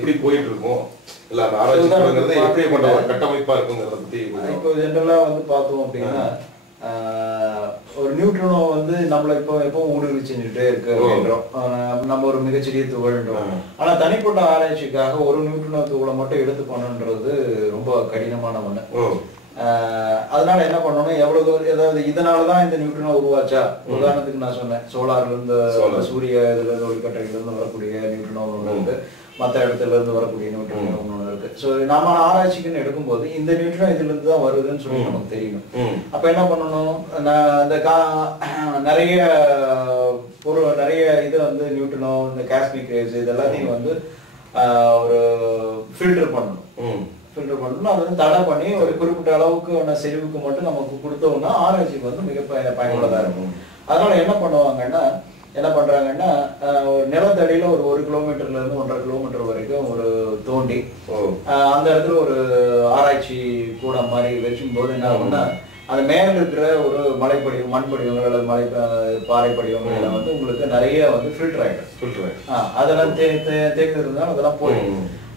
எப்படி போயிட்டு இருக்கும், இல்ல அந்த ஆராய்ச்சி எப்படிப்பட்ட ஒரு கட்டமைப்பா இருக்குங்கிறத பத்தி. இப்போ ஜென்ரலா வந்து பார்த்தோம் அப்படின்னா ஒரு நியூட்ரினோ வந்து நம்மள இப்போ எப்பவும் ஊடுருவி செஞ்சுட்டே இருக்கு அப்படின்றோம். நம்ம ஒரு மிகச்சிறிய துகள்ன்றோம். ஆனா தனிப்பட்ட ஆராய்ச்சிக்காக ஒரு நியூட்ரினோ துகளை மட்டும் எடுத்து பண்ணணுன்றது ரொம்ப கடினமான ஒண்ணு. அதனால என்ன பண்ணணும், எவ்வளவு தூரம், அதாவது இதனாலதான் இந்த நியூட்ரினோ உருவாச்சா, உதாரணத்துக்கு நான் சொன்னேன் சோலார்ல இருந்து சூரிய இதுல இருந்து ஒளிக்கற்றையில இருந்து வரக்கூடிய நியூட்ரினோ ஒண்ணு இருக்கு, மற்ற இடத்துல இருந்து வரக்கூடிய நியூட்ரினோ ஒண்ணு இருக்கு. ஸோ நம்ம ஆராய்ச்சிக்குன்னு எடுக்கும்போது இந்த நியூட்ரினோ இதுல இருந்து தான் வருதுன்னு சொல்லி நமக்கு தெரியணும். அப்ப என்ன பண்ணணும், இந்த நிறைய நிறைய இது வந்து நியூட்ரினோ, இந்த காஸ்மிக் ரேஸ் இது எல்லாத்தையும் வந்து ஒரு ஃபில்டர் பண்ணணும். ஃபில்டர் பண்ணணும், அதை வந்து தடை பண்ணி ஒரு குறிப்பிட்ட அளவுக்கு செறிவுக்கு மட்டும் நமக்கு கொடுத்தோம்னா ஆராய்ச்சிக்கு வந்து மிக பயனுள்ளதா இருக்கும். அதனால என்ன பண்றாங்கன்னா ஒரு நிலத்தடியில ஒரு 1 கிலோமீட்டர்ல இருந்து 1.5 கிலோமீட்டர் வரைக்கும் ஒரு தோண்டி அந்த இடத்துல ஒரு ஆராய்ச்சி கூட மாதிரி வச்சும் போது என்ன ஆகும்னா, அந்த மேல இருக்கிற ஒரு மலைப்படிவம், மண்படிவங்கள் அல்லது பாறை படிவங்கள்ல வந்து உங்களுக்கு நிறைய வந்து ஃபில்டர் ஆயிடும். அதெல்லாம் தேர்ந்தெடுத்தாலும் அதெல்லாம்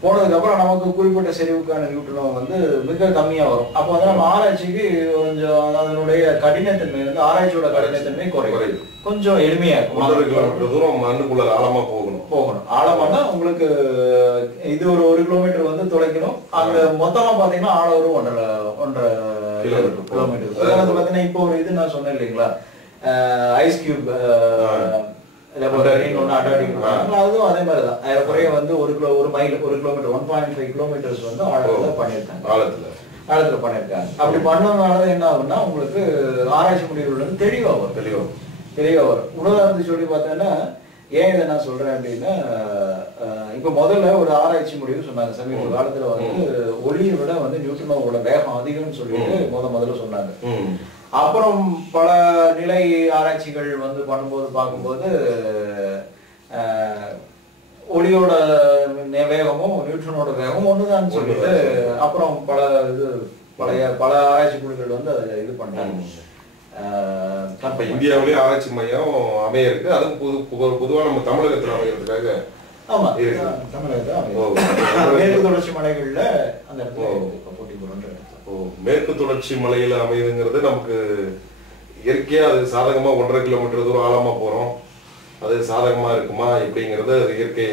போனதுக்கு அப்புறம் நமக்கு குறிப்பிட்ட செறிவுக்கான நியூட்ரினோ வந்து மிக கம்மியா வரும். அப்போ வந்து நம்ம ஆராய்ச்சிக்கு கொஞ்சம் அதனுடைய கடினத்தன்மை வந்து ஆராய்ச்சியோட கடினத்தன்மை குறையும், கொஞ்சம் எளிமையா இருக்கும். 1 கிலோமீட்டர் தூரம் மண்ணுக்குள்ள ஆழமா போகணும். ஆழமானா உங்களுக்கு இது ஒரு 1 கிலோமீட்டர் வந்து துளைக்கணும். அந்த மொத்தமா பாத்தீங்கன்னா ஆழம் ஒரு 1.5 கிலோமீட்டர். பாத்தீங்கன்னா இப்போ ஒரு இது நான் சொன்னேன் இல்லைங்களா, ஐஸ் கியூப் அதுவும் அதே மாதிரிதான் ஏறக்குறைய வந்து 1 மைல் 1 கிலோமீட்டர் 1.5 கிலோமீட்டர்ஸ் வந்து ஆழத்துல பண்ணிருக்காங்க. ஆழத்துல பண்ணிருக்காங்க. அப்படி பண்ணதுனால என்ன ஆகும்னா உங்களுக்கு ஆராய்ச்சி முடிவுகள் வந்து தெளிவா வரும். உதாரணத்துக்கு சொல்லி பார்த்தோன்னா, ஏன் இதை நான் சொல்றேன் அப்படின்னா, இப்ப முதல்ல ஒரு ஆராய்ச்சி முடிவு சொன்னாங்க சமீப காலத்துல வந்து ஒளியை விட வந்து நியூட்ரினோவோட வேகம் அதிகம்னு சொல்லிட்டு முதல்ல சொன்னாங்க. அப்புறம் பல நிலை ஆராய்ச்சிகள் வந்து பார்க்கும்போது ஒளியோட வேகமும் நியூட்ரினோட வேகமும் ஒண்ணுதான் சொல்லிட்டு அப்புறம் பல ஆராய்ச்சி குழுக்கள் வந்து அதை இது பண்ணாங்க. இந்தியாவிலேயே ஆராய்ச்சி மையம் அமைய இருக்கு. அதுவும் பொதுவா நம்ம தமிழகத்தில் அமைகிறதுக்காக. ஆமா, தமிழகத்துல மேற்கு தொடர்ச்சி மலைகள்ல அந்த இடத்துல போட்டி போடுற. மேற்கு தொடர்ச்சி மலையில அமையுதுங்கிறது நமக்கு இயற்கையா அது சாதகமா 1.5 கிலோமீட்டர் தூரம் ஆழமா போறோம், அது சாதகமா இருக்குமா எப்படிங்கிறது அது இயற்கை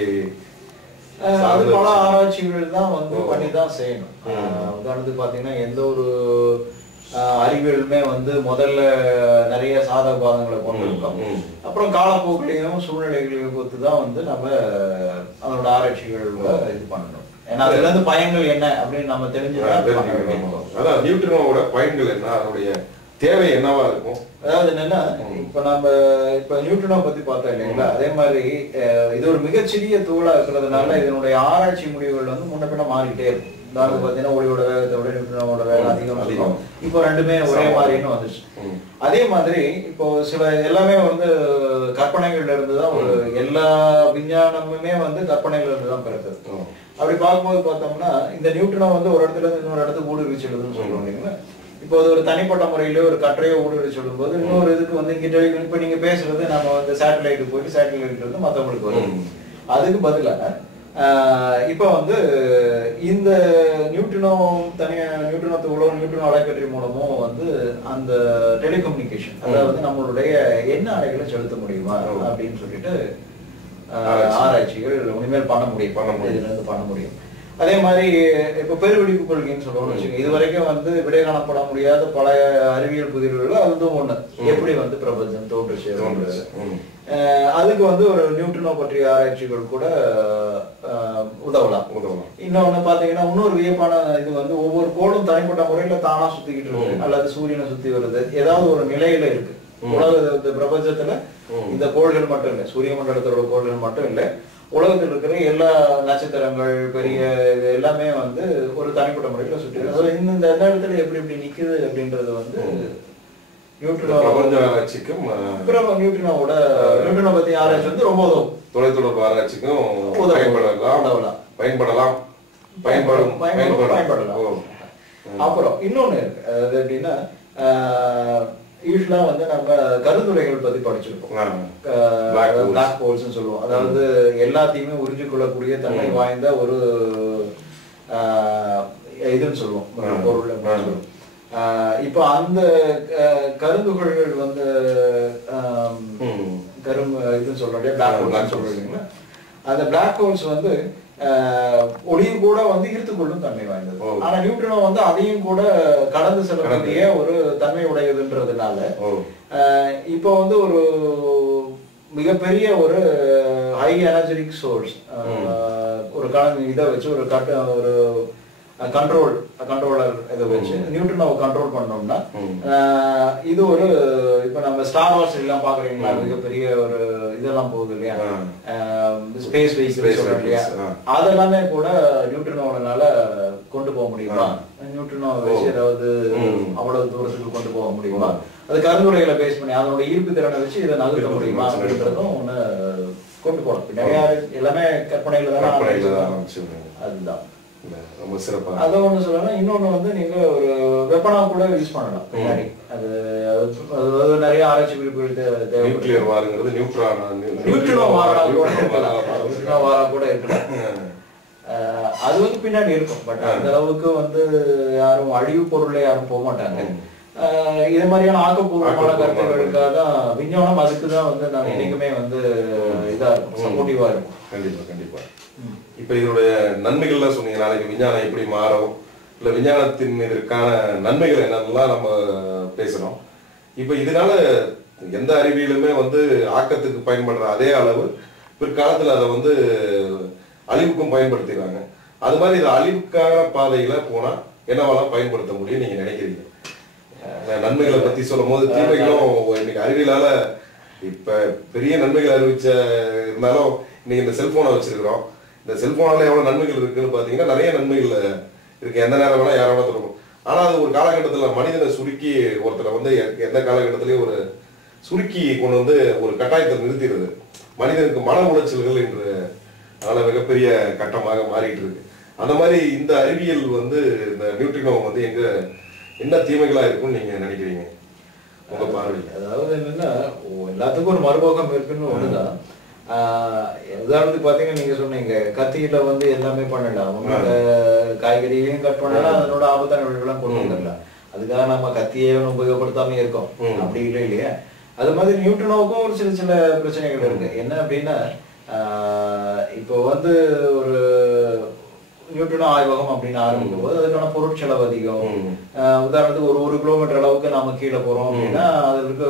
பல ஆராய்ச்சிகள் தான் வந்து பண்ணிதான் செய்யணும். உதாரணத்துக்கு பாத்தீங்கன்னா எந்த ஒரு அறிவியலுமே வந்து முதல்ல நிறைய சாதக பாதங்களை கொண்டு இருக்கோம். அப்புறம் காலப்போக்கிலையும் சூழ்நிலைகளையும் பொறுத்து தான் வந்து நம்ம அதோட ஆராய்ச்சிகள் இது பண்ணணும். ஏன்னா அதுல இருந்து பயன்கள் என்ன அப்படின்னு நம்ம தெரிஞ்சுக்கலாம். அதான் நியூட்ரினோவோட பயன்கள் என்ன, அதனுடைய தேவை என்னவா இருக்கும். அதாவது என்னன்னா, இப்ப நியூட்ரினோ பத்தி பார்த்தோம் இல்லைங்களா, அதே மாதிரி இது ஒரு மிகச்சிறிய தூளா இருக்கிறதுனால இதனுடைய ஆராய்ச்சி முடிவுகள் வந்து முன்ன பின்ன மாறிக்கிட்டே இருக்கும். உதாரணத்துக்கு பார்த்தீங்கன்னா ஒளியோட வேகத்தை விட நியூட்ரினோட வேகம் அதிகம். இப்போ ரெண்டுமே ஒரே மாதிரின்னு வந்துச்சு. அதே மாதிரி இப்போ சில எல்லாமே வந்து கற்பனைகள்ல இருந்துதான் எல்லா விஞ்ஞானமுமே வந்து கற்பனைகள்ல இருந்துதான் பிறக்குது. அப்படி பார்க்கும்போது பார்த்தோம்னா இந்த நியூட்ரினோ வந்து ஒரு இடத்துல இருந்து இன்னொரு இடத்துக்கு ஊடுருவி செல்லுதுன்னு சொல்றோம் இல்லைங்களா. இப்போ ஒரு தனிப்பட்ட முறையில ஒரு கற்றையை ஊடுருவி சொல்லும் போது இன்னொரு இதுக்கு வந்து இங்க இப்ப நீங்க பேசுறது நம்ம வந்து சேட்டலைட்டுக்கு போயிட்டு சேட்டலைட் இருந்து மற்றவங்களுக்கு வரும். அதுக்கு பதிலாக இப்ப வந்து இந்த நியூட்ரினோ துகளோ நியூட்ரினோ அலைக்கற்றை மூலமும் வந்து அந்த டெலிகம்யூனிகேஷன், அதாவது நம்மளுடைய என்ன அலைகளை செலுத்த முடியுமா அப்படின்னு சொல்லிட்டு ஆராய்ச்சிகள் இனிமேல் பண்ண முடியும். அதே மாதிரி இப்ப பெருவெடிப்பு கொள்கைன்னு சொல்றோம்னு வச்சுக்கோங்க. இது வரைக்கும் வந்து விடை காணப்பட முடியாத பல அறிவியல் புதிர்கள் அதுவும் ஒண்ணு, எப்படி வந்து பிரபஞ்சம் தோன்றுச்சு. அதுக்கு வந்து ஒரு நியூட்ரினோ பற்றிய ஆராய்ச்சிகள் கூட உதவலாம். இன்னொன்னு பாத்தீங்கன்னா இன்னொரு வியப்பான இது வந்து ஒவ்வொரு கோளும் தனிப்பட்ட முறையில தானா சுத்திக்கிட்டு இருக்கு, அல்லது சூரியனை சுத்தி வருது, ஏதாவது ஒரு நிலையில இருக்கு. உலக பிரபஞ்சத்துல இந்த கோள்கள் மட்டும் இல்லை, சூரிய மண்டலத்தோட கோள்கள் மட்டும் இல்லை, உலகத்தில் இருக்கிற எல்லா நட்சத்திரங்கள் பெரிய எல்லாமே வந்து ஒரு தனிப்பட்ட முறையில சுற்றி இந்த இடத்துல எப்படி எப்படி நிக்குது அப்படின்றது வந்து நியூட்ரினோ பத்தி ஆராய்ச்சி வந்து ரொம்ப உதவும். தொலைத்தொடர்பு ஆராய்ச்சிக்கும் பயன்படலாம். அப்புறம் இன்னொன்னு இருக்கு, அது எப்படின்னா யூஸ்வலா வந்து நம்ம கருந்துளைகள் பத்தி படிச்சிருக்கோம். பிளாக் ஹோல்ஸ் சொல்லுவோம். அதாவது எல்லாத்தையுமே உறிஞ்சு கொள்ளக்கூடிய தன்மை வாய்ந்த ஒரு இதுன்னு சொல்லுவோம், பொருள் அப்படின்னு சொல்லுவோம். இப்போ அந்த கருந்துகள்கள் வந்து இதுன்னு சொல்றோம், பிளாக் ஹோல்ஸ் சொல்றீங்களா, அந்த பிளாக் ஹோல்ஸ் வந்து ஒளியை கூட வந்து ஈர்த்துக்கொள்ளும் தன்மை வாய்ந்தது. ஆனா நியூட்ரினோ வந்து அதையும் கூட கடந்து செல்லக்கூடிய ஒரு தன்மை உடையதுன்றதுனால இப்போ வந்து ஒரு மிகப்பெரிய ஒரு ஹை எனர்ஜெட்டிக் சோர்ஸ், ஒரு இதை வச்சு ஒரு கண்ட்ரோலர் இதை வச்சு நியூட்ரினோவை கண்ட்ரோல் பண்ணோம்னா இது ஒரு இப்ப நம்ம ஸ்டார் வார்ஸ் எல்லாம் பாக்குறீங்களா, மிகப்பெரிய ஒரு இதெல்லாம் போகுது இல்லையா, ஸ்பேஸ் வெஹிக்கிள் சொல்றோம் இல்லையா, அதெல்லாமே கூட நியூட்ரினோனால கொண்டு போக முடியுமா, நியூட்ரினோ வச்சு ஏதாவது அவ்வளவு தூரத்துக்கு கொண்டு போக முடியுமா, அது கருந்துளைகளை பேஸ் பண்ணி அதனோட ஈர்ப்பு திறனை வச்சு இதை நகர்த்த முடியுமா அப்படின்றதும் ஒண்ணு கொண்டு போகலாம். நிறைய எல்லாமே கற்பனையில தான், அதுதான் ரொம்ப சிறப்பா. அதை ஒண்ணு சொல்லலாம். இன்னொன்னு வந்து நீங்க ஒரு வெப்பனா கூட யூஸ் பண்ணலாம் பின்னாடி. அது நிறைய ஆராய்ச்சி குறிப்புகள் நியூக்ளியர் வாருங்கிறது நியூட்ரினோ வாரா கூட இருக்கலாம். அது வந்து பின்னாடி இருக்கும். பட் அந்த அளவுக்கு வந்து யாரும் அழிவு பொருளை யாரும் போக மாட்டாங்க. இது மாதிரியான ஆக்கப்பூர்வமான கருத்துக்களுக்காக தான் விஞ்ஞானம், அதுக்குதான் வந்து நான் என்னைக்குமே வந்து இதா இருக்கும், சப்போர்ட்டிவா இருக்கும். கண்டிப்பா கண்டிப்பா. இப்ப இதனுடைய நன்மைகள்லாம் சொன்னீங்க, நாளைக்கு விஞ்ஞானம் எப்படி மாறும், இல்ல விஞ்ஞானத்தின் இதற்கான நன்மைகள் என்னென்னலாம் நம்ம பேசணும். இப்ப இதனால எந்த அறிவியலுமே வந்து ஆக்கத்துக்கு பயன்படுற அதே அளவு பிற்காலத்துல அதை வந்து அழிவுக்கும் பயன்படுத்திடுறாங்க. அது மாதிரி இது அழிவுக்கான பாதையில போனா என்னவெல்லாம் பயன்படுத்த முடியும் நீங்க நினைக்கிறீங்க? நன்மைகளை பத்தி சொல்லும் போது தீமைகளும் இன்னைக்கு அறிவியலால இப்ப பெரிய நன்மைகள் அறிவிச்ச இருந்தாலும் இன்னைக்கு இந்த செல்போனை வச்சிருக்கிறோம். இந்த செல்போனால எவ்வளவு நன்மைகள் இருக்குன்னு பாத்தீங்கன்னா நிறைய நன்மைகள் இருக்கு. எந்த நேரம் வேணா யார வேணா தொடரும். ஆனா அது ஒரு காலகட்டத்துல மனிதனை சுருக்கி ஒருத்தரை வந்து எந்த காலகட்டத்திலயும் ஒரு சுருக்கி கொண்டு வந்து ஒரு கட்டாயத்தை நிறுத்திடுது. மனிதனுக்கு மன உளைச்சல்கள் என்று அதனால மிகப்பெரிய கட்டமாக மாறிட்டு இருக்கு. அந்த மாதிரி இந்த அறிவியல் வந்து இந்த நியூட்ரினோ வந்து என்ன தீமைகளா இருக்கும்னு நீங்க நினைக்கிறீங்க உங்க பார்வையில்? அதாவது என்னன்னா எல்லாத்துக்கும் ஒரு மறுபோகம் இருக்குன்னு ஒண்ணுதான். உதாரணத்துக்கு பாத்தீங்கன்னா நீங்க சொன்னீங்க கத்தியில வந்து எல்லாமே பண்ணலாம், காய்கறியையும் கட் பண்ணலாம், அதனோட ஆபத்தான விளைவுலாம் கொண்டு வந்துடலாம். அதுக்காக நம்ம கத்தியே உபயோகப்படுத்தாம இருக்கோம் அப்படி இல்லை இல்லையா. அது மாதிரி நியூட்ரினோவுக்கும் ஒரு சில பிரச்சனைகள் இருக்கு. என்ன அப்படின்னா இப்போ வந்து ஒரு நியூட்ரினோ ஆய்வகம் அப்படின்னு ஆரம்பிக்கும் போது அதுக்கான பொருட்செலவு அதிகம். உதாரணத்துக்கு ஒரு கிலோமீட்டர் அளவுக்கு நாம கீழே போறோம் அப்படின்னா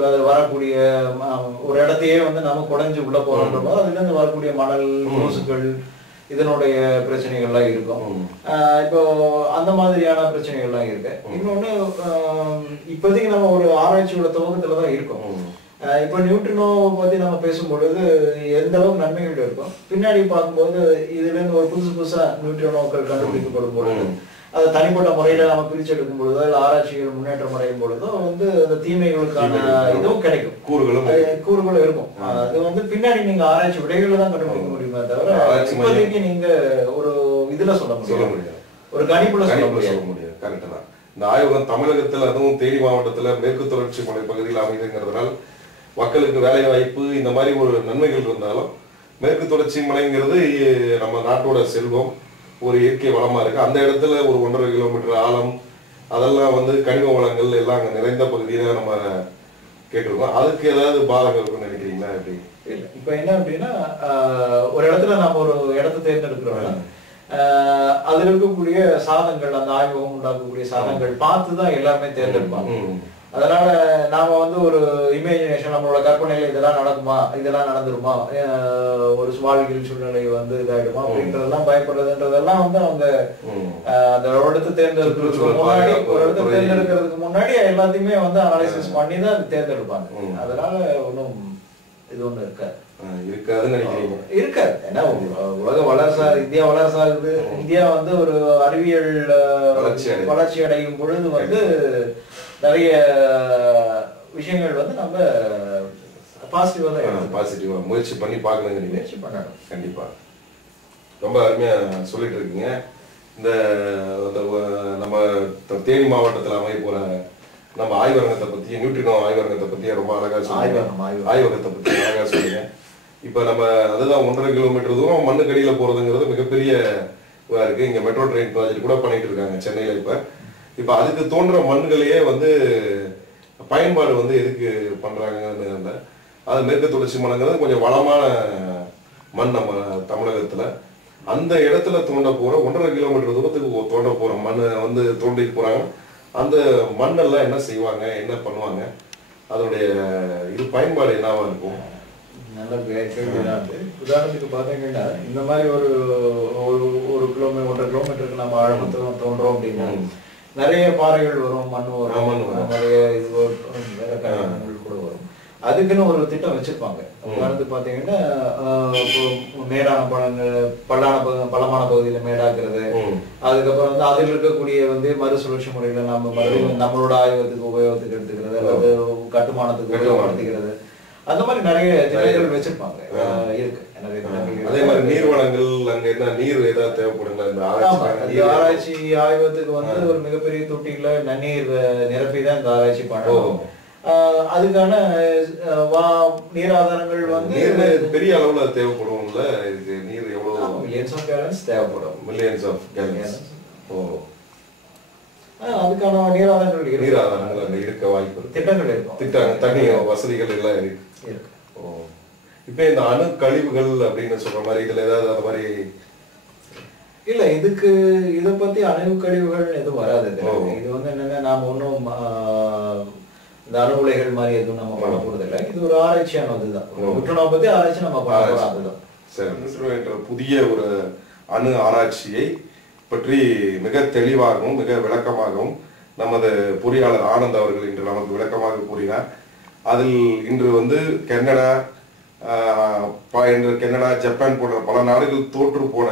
அது வரக்கூடிய ஒரு இடத்தையே வந்து நாம குறைஞ்சு உள்ள போறோன்ற போது அதுல இருந்து வரக்கூடிய மணல், தூசுகள், இதனுடைய பிரச்சனைகள்லாம் இருக்கும். இப்போ அந்த மாதிரியான பிரச்சனைகள்லாம் இருக்கு. இன்னொன்னு இப்போதைக்கு நம்ம ஒரு ஆராய்ச்சியோட துவக்கத்துலதான் இருக்கோம். இப்போ நியூட்ரினோ பத்தி நம்ம பேசும்பொழுது எந்த அளவுக்கு நன்மைகள் இருக்கும், பின்னாடி பார்க்கும்போது இதுல இருந்து ஒரு புதுசா நியூட்ரினோக்கள் கண்டுபிடிக்கப்படும் பொழுது அதை தனிப்பட்ட முறையில நம்ம பிரிச்சு எடுக்கும் பொழுதோ இல்ல ஆராய்ச்சிகள் முன்னேற்றம் அடையும் பொழுதோ வந்து அந்த தீமைகளுக்கான இதுவும் கிடைக்கும், கூறுகளும் இருக்கும். அது வந்து பின்னாடி நீங்க ஆராய்ச்சி விடைகளை தான் கண்டுபிடிக்க முடியுமே தவிர இப்போதைக்கு நீங்க ஒரு இதுல சொல்ல முடியும், ஒரு கணிப்புல சொல்ல முடியாது. கரெக்ட் தான். இந்த ஆய்வகம் தமிழகத்துல அதுவும் தேனி மாவட்டத்துல மேற்கு தொடர்ச்சி மலை பகுதியில் அமைதுங்கிறதுனால மக்களுக்கு வேலை வாய்ப்பு இந்த மாதிரி ஒரு நன்மைகள் இருந்தாலும் மேற்கு தொடர்ச்சி மலைங்கிறது நம்ம நாட்டோட செல்வம், ஒரு இயற்கை வளமா இருக்கு. அந்த இடத்துல ஒரு 1.5 கிலோமீட்டர் ஆழம், அதெல்லாம் வந்து கனிம வளங்கள் எல்லாம் அங்க நிறைந்த பகுதியில நம்ம கேட்டிருக்கோம். அதுக்கு ஏதாவது பாதகம் இருக்குன்னு நினைக்கிறீங்களா? எப்படி இல்லை, இப்ப என்ன அப்படின்னா ஒரு இடத்துல நம்ம ஒரு இடத்தை தேர்ந்தெடுக்கிறோம், அதுல இருக்கக்கூடிய சாதங்கள், அந்த ஆய்வகம் உண்டாக்கக்கூடிய சாதங்கள் பார்த்துதான் எல்லாருமே தேர்ந்தெடுப்பாங்க. அதனால நாம வந்து ஒரு இமேஜினேஷன், நம்மளோட கற்பனையில இதெல்லாம் நடக்குமா, இதெல்லாம் நடந்துருமா, ஒரு வாழ்க்கையில் சூழ்நிலை வந்து இதாயிடுமா அப்படின்றதெல்லாம் பயப்படுறதுன்றதெல்லாம் வந்து அவங்க அந்த இடத்தை தேர்ந்தெடுக்கிறதுக்கு முன்னாடி எல்லாத்தையுமே வந்து அனாலிசிஸ் பண்ணி தான் அது தேர்ந்தெடுப்பாங்க. அதனால ஒன்றும் இது ஒண்ணு இருக்காது. ஏன்னா உலக இந்தியா வளர்ச்சி, இந்தியா வந்து ஒரு அறிவியல் வளர்ச்சி அடையும் பொழுது வந்து நிறைய விஷயங்கள் வந்து நம்ம பாசிட்டிவா முயற்சி பண்ணி பார்க்கணுங்க. முயற்சி பண்ணணும் கண்டிப்பா. ரொம்ப அருமையா சொல்லிட்டு இருக்கீங்க. இந்த நம்ம தேனி மாவட்டத்தில் அமைய போற நம்ம ஆய்வகத்தை பத்தி, நியூட்ரினோ ஆய்வகத்தை பத்தி ரொம்ப அழகா சொன்னீங்க. ஆய்வகத்தை பத்தி அழகா சொன்னீங்க. இப்ப நம்ம அதுதான் 1.5 கிலோமீட்டர் தூரம் மண்ணுக்கடியில போறதுங்கிறது மிகப்பெரிய இருக்கு. இங்க மெட்ரோ ட்ரெயின் ப்ராஜெக்ட் கூட பண்ணிட்டு இருக்காங்க சென்னையில. இப்ப அதுக்கு தோன்ற மண்களையே வந்து பயன்பாடு வந்து எதுக்கு பண்றாங்கன்னு, அது மேற்கு தொடர்ச்சி மலைங்கிறது கொஞ்சம் வளமான மண் நம்ம தமிழகத்துல. அந்த இடத்துல தோண்ட போற 1.5 கிலோமீட்டர் தூரத்துக்கு தோண்ட போற மண்ணை வந்து தோண்டிட்டு போறாங்க. அந்த மண்ணெல்லாம் என்ன செய்வாங்க, என்ன பண்ணுவாங்க, அதனுடைய இது பயன்பாடு என்னவா இருக்கும்? நல்ல கேள்விதான். உதாரணத்துக்கு பார்த்தீங்கன்னா இந்த மாதிரி ஒரு 1 கிலோமீட்டர் 1.5 கிலோமீட்டருக்கு நம்ம ஆழமத்தை தோன்றோம் அப்படின்னா நிறைய பாறைகள் வரும், மண் வரும், நிறைய இது வேற காரணங்கள் கூட வரும். அதுக்குன்னு ஒரு திட்டம் வச்சிருப்பாங்க. உதாரணத்துக்கு பாத்தீங்கன்னா மேடான பள்ளமான பகுதியில மேடாக்குறது, அதுக்கப்புறம் வந்து அதில் இருக்கக்கூடிய வந்து மறுசுழற்சி முறைகளை நம்ம மறுபடியும் நம்மளோட ஆய்வகத்துக்கு உபயோகத்துக்கு எடுத்துக்கிறது, அல்லது கட்டுமானத்துக்கு உபயோகப்படுத்திக்கிறது, அந்த மாதிரி நிறைய திட்டங்கள் வச்சிருப்பாங்க. இருக்கு அதே மாதிரி நீர் வளங்கள் அங்க என்ன நீர் ஏதாவது தேவைப்படுங்களா? ஆராய்ச்சி ஆய்வகத்துக்கு வந்து ஒரு மிகப்பெரிய தொட்டியில நன்னீர் நிரப்பி தான் இந்த ஆராய்ச்சி பண்ணுவோம். அதுக்கான நீர் ஆதாரங்கள் வந்து பெரிய அளவுல தேவைப்படும்ல. இதுக்கு நீர் எவ்வளவு மில்லியன்ஸ் ஆஃப் கேலன்ஸ் தேவைப்படும். Millions of gallons. அதுக்கான நீர் ஆதாரங்கள் அங்க இருக்க வாய்ப்பு, திட்டங்கள் இருக்கும், தண்ணி வசதிகள் எல்லாம் இருக்கு. இப்ப இந்த அணு கழிவுகள் அப்படின்னு சொல்ற மாதிரி இதுல ஏதாவது அந்த மாதிரி இல்ல, இத பத்தி அணு கழிவுகள் எதுவும் வராது. இது வந்து என்னன்னா நாம ஒன்னும் இந்த அணு உலைகள் மாதிரி எதுவும் நம்ம பண்ண போறது இல்லை. இது ஒரு ஆராய்ச்சியானதுதான். நியூட்ரினோ பத்தி ஆராய்ச்சி நம்ம பண்ண போறோம். அதுதான். சரி, நியூட்ரினோ என்ற புதிய ஒரு அணு ஆராய்ச்சியை பற்றி மிக தெளிவாகவும் மிக விளக்கமாகவும் நமது பொறியாளர் ஆனந்த் அவர்கள் இன்று நமக்கு விளக்கமாக கூறினார். அதில் இன்று வந்து கனடா, ஜப்பான் போன்ற பல நாடுகள் தோற்று போன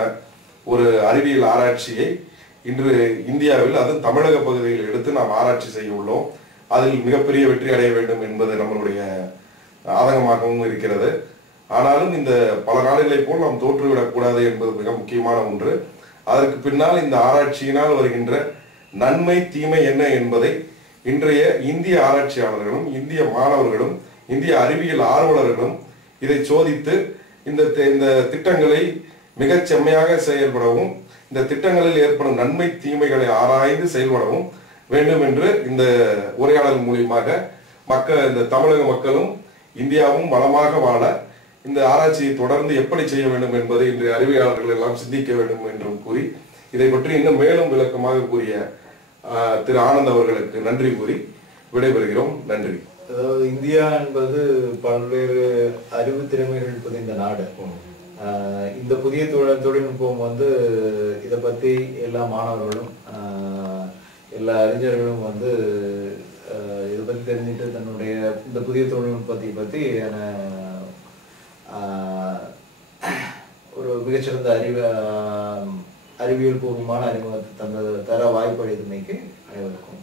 ஒரு அறிவியல் ஆராய்ச்சியை இன்று இந்தியாவில், அதுவும் தமிழக பகுதியில் எடுத்து நாம் ஆராய்ச்சி செய்ய உள்ளோம். அதில் மிகப்பெரிய வெற்றி அடைய வேண்டும் என்பது நம்மளுடைய ஆதங்கமாகவும் இருக்கிறது. ஆனாலும் இந்த பல நாடுகளை போல் நாம் தோற்றுவிடக் கூடாது என்பது மிக முக்கியமான ஒன்று. அதற்கு பின்னால் இந்த ஆராய்ச்சியினால் வருகின்ற நன்மை தீமை என்ன என்பதை இன்றைய இந்திய ஆராய்ச்சியாளர்களும் இந்திய மாணவர்களும் இந்திய அறிவியல் ஆர்வலர்களும் இதை சோதித்து இந்த திட்டங்களை மிகச் செம்மையாக செயல்படவும், இந்த திட்டங்களில் ஏற்படும் நன்மை தீமைகளை ஆராய்ந்து செயல்படவும் வேண்டும் என்று இந்த உரையாடல் மூலியமாக இந்த தமிழக மக்களும் இந்தியாவும் வளமாக வாழ இந்த ஆராய்ச்சியை தொடர்ந்து எப்படி செய்ய வேண்டும் என்பதை இன்றைய அறிவியலாளர்கள் எல்லாம் சிந்திக்க வேண்டும் என்றும் கூறி, இதை பற்றி இன்னும் மேலும் விளக்கமாக கூறிய திரு ஆனந்த் அவர்களுக்கு நன்றி கூறி விடைபெறுகிறோம். நன்றி. அதாவது இந்தியா என்பது பல்வேறு அறிவு திறமைகள் புதிந்த நாடு. இந்த புதிய தொழில்நுட்பம் வந்து இதை பத்தி எல்லா மாணவர்களும் எல்லா அறிஞர்களும் வந்து இதை பத்தி தெரிஞ்சுட்டு தன்னுடைய இந்த புதிய தொழில்நுட்பத்தை பத்தி ஒரு மிகச்சிறந்த அறிவியல் பூர்வமான அறிமுகத்தை தர வாய்ப்பு அளித்தமைக்கு அனைவருக்கும்